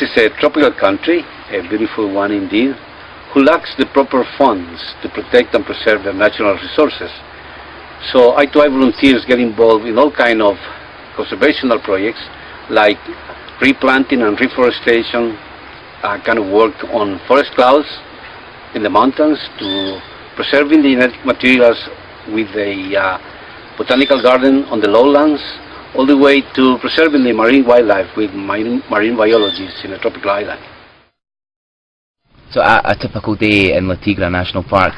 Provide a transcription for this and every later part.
Honduras is a tropical country, a beautiful one indeed, who lacks the proper funds to protect and preserve their natural resources. So I2I volunteers get involved in all kinds of conservational projects like replanting and reforestation, kind of work on forest clouds in the mountains, to preserving the genetic materials with a botanical garden on the lowlands, all the way to preserving the marine wildlife with marine biologists in a tropical island. So a typical day in La Tigra National Park,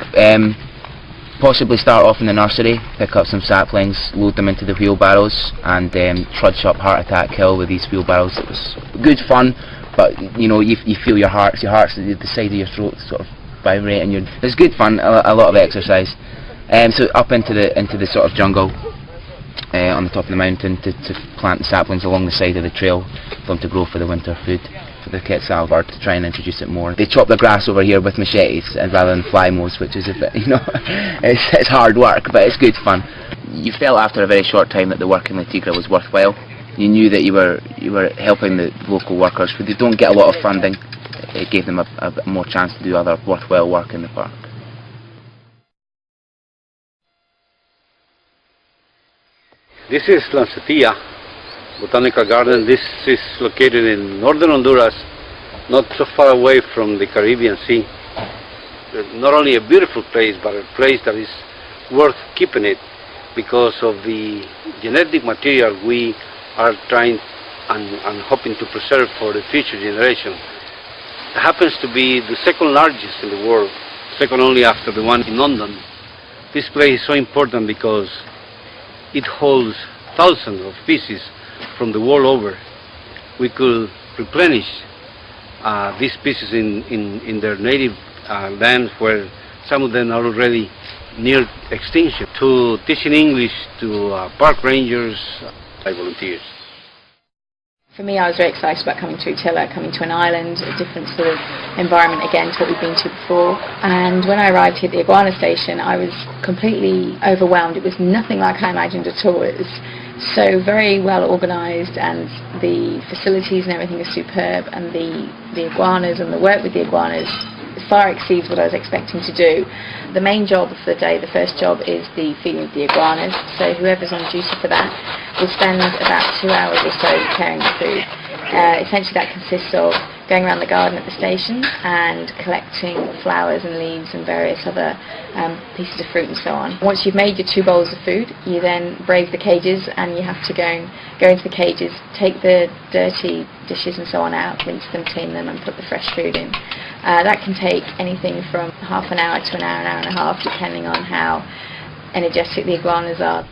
possibly start off in the nursery, pick up some saplings, load them into the wheelbarrows and trudge up Heart Attack Hill with these wheelbarrows. It was good fun, but you know, you feel your heart's at the side of your throat sort of vibrating. It's good fun, a lot of exercise. So up into the sort of jungle on the top of the mountain to plant the saplings along the side of the trail for them to grow for the winter food for the quetzal bird, to try and introduce it more. They chop the grass over here with machetes and rather than fly mows, which is a bit, you know, it's hard work, but it's good fun. You felt after a very short time that the work in La Tigra was worthwhile. You knew that you were helping the local workers, but they don't get a lot of funding. It gave them a bit more chance to do other worthwhile work in the park. This is Lancetilla Botanical Garden. This is located in northern Honduras, not so far away from the Caribbean Sea. Not only a beautiful place, but a place that is worth keeping it because of the genetic material we are trying and hoping to preserve for the future generation. It happens to be the second largest in the world, second only after the one in London. This place is so important because it holds thousands of species from the world over. We could replenish these species in their native lands, where some of them are already near extinction, to teaching English to park rangers, volunteers. For me, I was very excited about coming to Utila, coming to an island, a different sort of environment again to what we've been to before. And when I arrived here at the iguana station, I was completely overwhelmed. It was nothing like I imagined at all. It was so very well organised, and the facilities and everything is superb, and the iguanas and the work with the iguanas far exceeds what I was expecting to do. The main job for the day, the first job, is the feeding of the iguanas. So whoever's on duty for that will spend about 2 hours or so preparing the food. Essentially that consists of going around the garden at the station and collecting flowers and leaves and various other pieces of fruit and so on. Once you've made your 2 bowls of food, you then brave the cages, and you have to go into the cages, take the dirty dishes and so on out, rinse them, clean them, and put the fresh food in. That can take anything from half an hour to an hour and a half, depending on how energetic the iguanas are.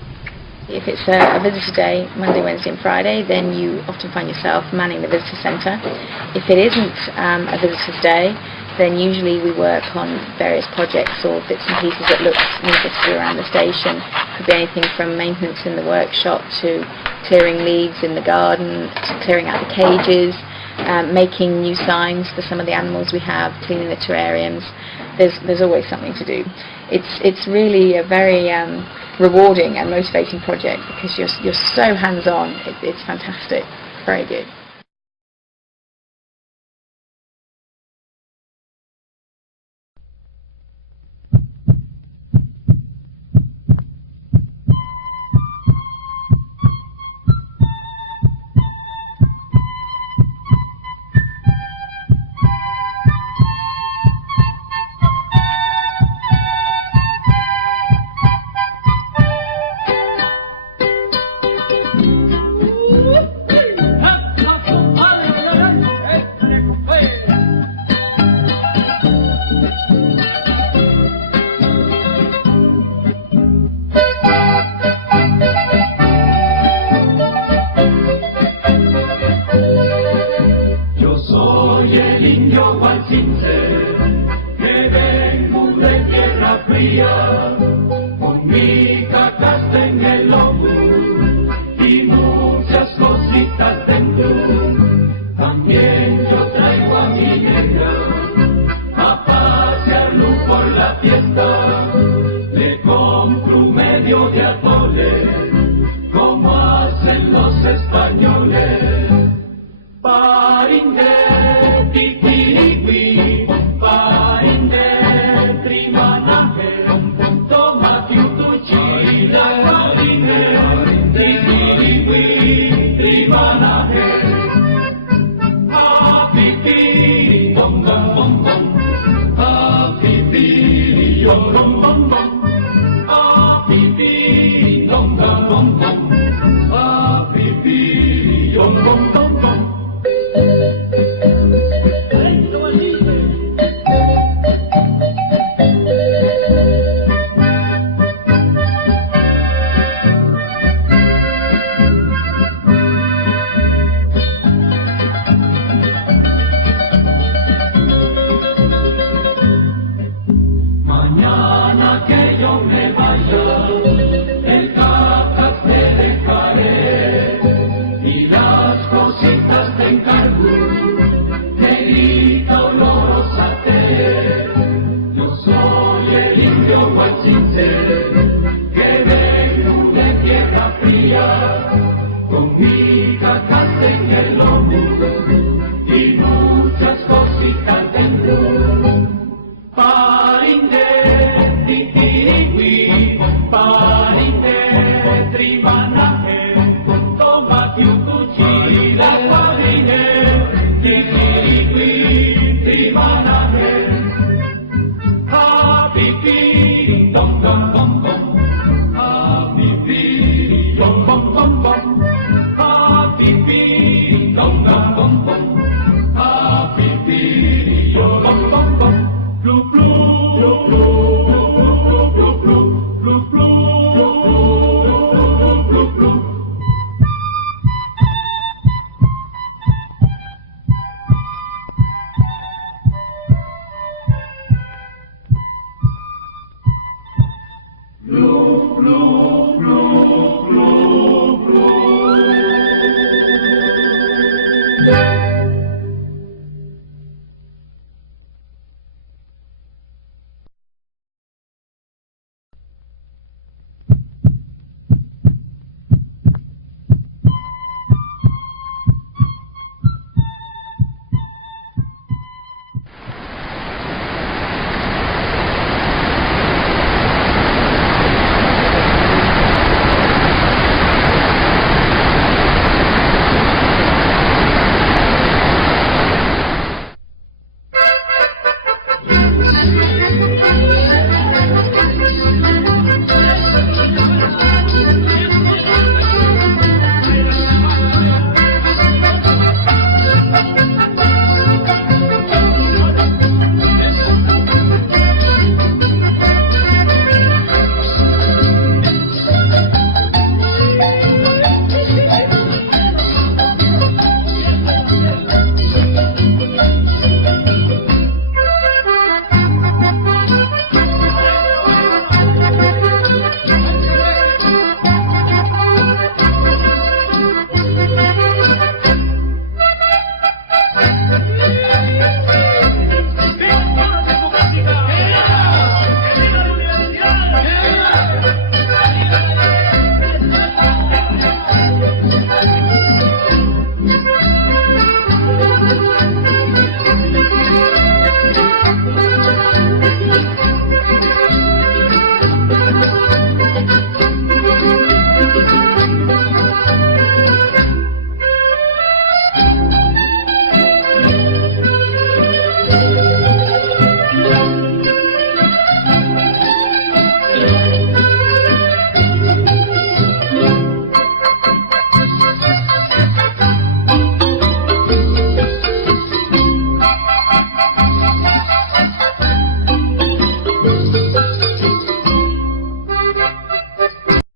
If it's a visitor day, Monday, Wednesday and Friday, then you often find yourself manning the visitor centre. If it isn't a visitor's day, then usually we work on various projects or bits and pieces that look necessary around the station. Could be anything from maintenance in the workshop to clearing leaves in the garden, to clearing out the cages, making new signs for some of the animals we have, cleaning the terrariums. There's always something to do. It's really a very rewarding and motivating project because you're so hands-on. It's fantastic, very good. Con mi cacasta en el hombro y muchas cositas dentro. También yo traigo a mi negra a pasearlo por la fiesta. Le compro medio de